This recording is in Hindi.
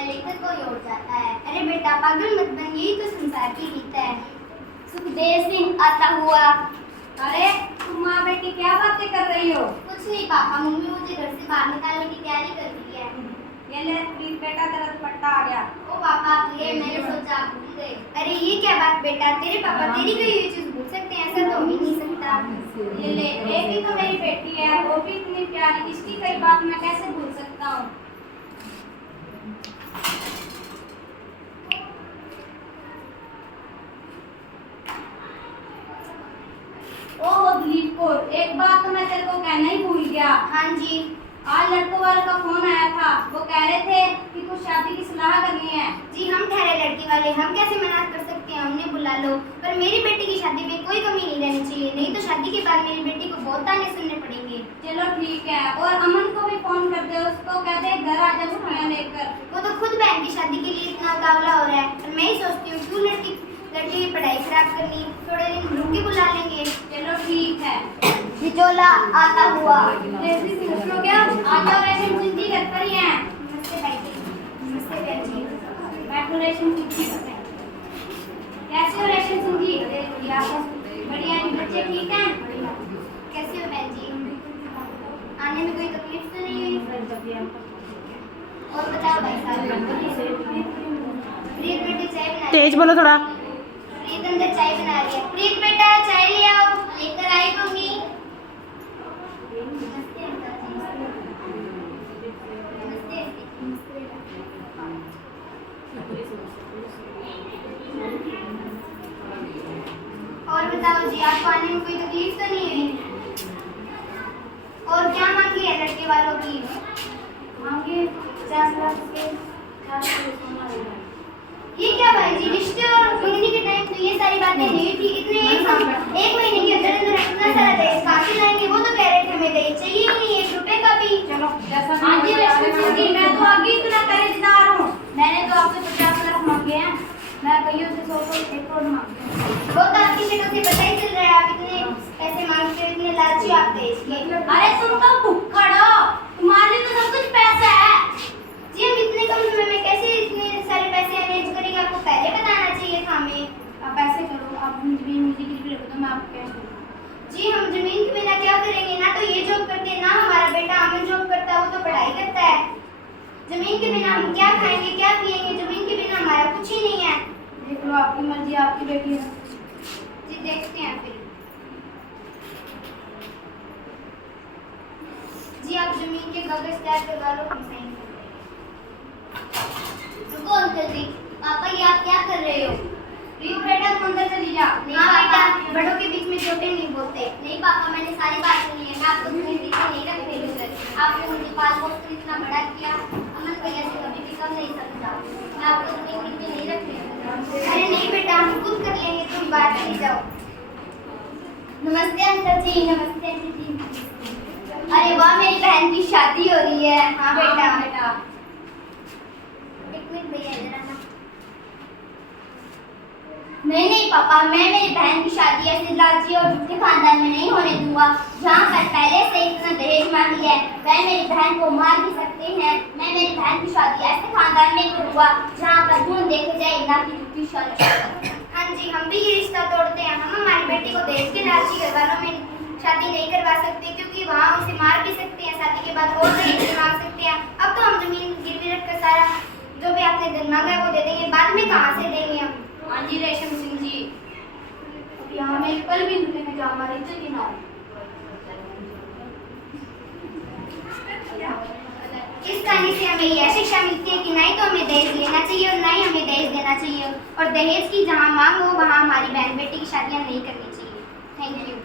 है लेकर कोई और जाता है। अरे बेटा पागल मत बन, यही तो संसार की रीत है। सुखदेव सिंह आता हुआ। अरे तुम माँ बेटी क्या बातें कर रही हो? कुछ नहीं पापा, मम्मी मुझे घर से बाहर निकालने की तैयारी कर रही है। ये ले प्लीज बेटा, तेरा दुपट्टा आ गया। ओ पापा ये मैंने सोचा आप भूल गए। अरे ये क्या बात बेटा, तेरे पापा तेरी कोई ये चीज भूल सकते हैं? ऐसा तो हो ही नहीं सकता। ये ले, ये भी तो मेरी बेटी है, वो भी इतनी प्यारी, इसकी कई बात मैं कैसे भूल सकता हूँ? ओह दिलीप को एक बात तो मैं तेरे को कहना ही भूल गया। हाँ जी। आज लड़कों वाले का फोन आया था, वो कह रहे थे कि कुछ शादी की सलाह करनी है। जी हम ठहरे लड़की वाले, हम कैसे मना कर सकते हैं? हमने बुला लो, पर मेरी बेटी की शादी में कोई कमी नहीं रहनी चाहिए, नहीं तो शादी के बाद मेरी बेटी को बहुत ताने सुनने पड़ेंगे। चलो ठीक है, और अमन को भी फोन कर दे, उसको कह दे घर आ जा छुट्टियां लेकर। वो तो खुद बहन की शादी के लिए इतना उतावला हो रहा है, और मैं ही सोचती हूँ क्यों लड़की की पढ़ाई खराब करनी, थोड़े दिन रुक के बुला लेंगे। चलो ठीक है। हिजोला आता हुआ। हो गया, आ जाओ, रेशम सिंह जी घर पर ही हैं। नमस्ते भाई जी। नमस्ते बहन जी। बैठो रेशम सिंह जी। कैसे हो रेशम सिंह जी? बढ़िया जी, बच्चे ठीक हैं? कैसे हो बहन जी? आने में कोई तकलीफ तो नहीं हुई? और बताओ भाई साहब। प्रीत बेटी चाय बना तेज बोलो थोड़ा। प्रीत अंदर चाय बना रही है। प्रीत बेटा चाय ले आओ। लेकर आई मम्मी। नमस्ते अंकल जी। नमस्ते। और बताओ जी, आपको आने में कोई तकलीफ तो नहीं हुई? और क्या मांगी है लड़के वालों की? मांगे 50 लाख के ये क्या भाई जी, रिश्ते और मंगनी के टाइम तो ये सारी बातें नहीं थी। इतने एक महीने के अंदर अंदर इतना सारा दहेज कहाँ से लाएंगे? वो तो कह रहे थे हमें दहेज चाहिए ही नहीं, 1 रुपए का भी। चलो जैसा हाँ जी रेशम सिंह जी, मैं तो आगे इतना कर्जदार हूँ। मैंने तो आपसे 50 लाख मांगे हैं, मैं कईयों से 100 करोड़ मांगे हैं। वो तो आपकी शक्ल से पता ही चल रहा है, आप इतने पैसे मांगते हो, इतने लालची आप दहेज के। अरे तुम तो भुक्कड़ हो, तुम्हारे लिए तो सब कुछ पैसा है। जी हम इतने कम समय में कैसे इतने सारे पैसे अरेंज करेंगे? आपको पहले बताना चाहिए था हमें। आप ऐसे करो, आप जमीन मुझे गिरवी रखो तो मैं आपको कैश दूंगा। जी हम जमीन के बिना क्या करेंगे? ना तो ये जॉब करते हैं, ना हमारा बेटा अमन जॉब करता है, वो तो पढ़ाई करता है। जमीन के बिना हम क्या खाएंगे, क्या पिएंगे? जमीन के बिना हमारा कुछ ही नहीं है। देख लो, आपकी मर्जी, आपकी बेटी है। जी देखते हैं फिर। जी आप जमीन के कागज तैयार करवा लो, हम साइन कर देंगे। रुको अंकल जी। पापा ये आप क्या कर रहे हो? प्लीज बेटा तुम अंदर चली जा। हाँ बेटा, बड़ों के बीच में छोटे नहीं बोलते। नहीं पापा मैंने सारी बात सुनी है, मैं आपको अपने दिल में नहीं रख रही हूँ। आपने मुझे पाल पोस कर इतना बड़ा किया, अमन भैया से कभी भी कम नहीं समझा। मैं आपको अपने दिल में नहीं रख रही हूँ। अरे नहीं बेटा, हम खुद कर लेंगे, तुम बाहर चली जाओ। नमस्ते अंकल जी। नमस्ते आंटी जी। अरे वाह, मेरी बहन की शादी हो रही है। हाँ बेटा। बेटा एक मिनट भैया इधर आना। नहीं पापा, मैं मेरी बहन की शादी ऐसे लालची और झूठे खानदान में नहीं होने दूंगा। जहाँ पर पहले से इतना दहेज मांग लिया है, वह मेरी बहन को मार भी सकते हैं। मैं मेरी बहन की शादी ऐसे खानदान में करूंगा जहाँ पर गुण देखे जाए, ना कि झूठी शादी। हाँ जी, हम भी ये रिश्ता तोड़ते हैं। हम हमारी बेटी को दहेज के लालची घर वालों में शादी नहीं करवा सकते, क्योंकि वहाँ उसे मार भी सकते हैं, शादी के बाद और दहेज मांग सकते हैं। अब तो हम जमीन गिरवी रखकर सारा जो भी आपने धन मांगा है वो दे देंगे, बाद में कहाँ से देंगे हम? हाँ जी रेशम सिंह जी, अब यहाँ में पल भी रुकने जा हमारी इज्जत की ना। इस कहानी से हमें यह शिक्षा मिलती है कि नहीं तो हमें दहेज लेना चाहिए और ना ही हमें दहेज देना चाहिए, और दहेज की जहाँ मांग हो वहाँ हमारी बहन बेटी की शादियाँ नहीं करनी चाहिए। Thank you.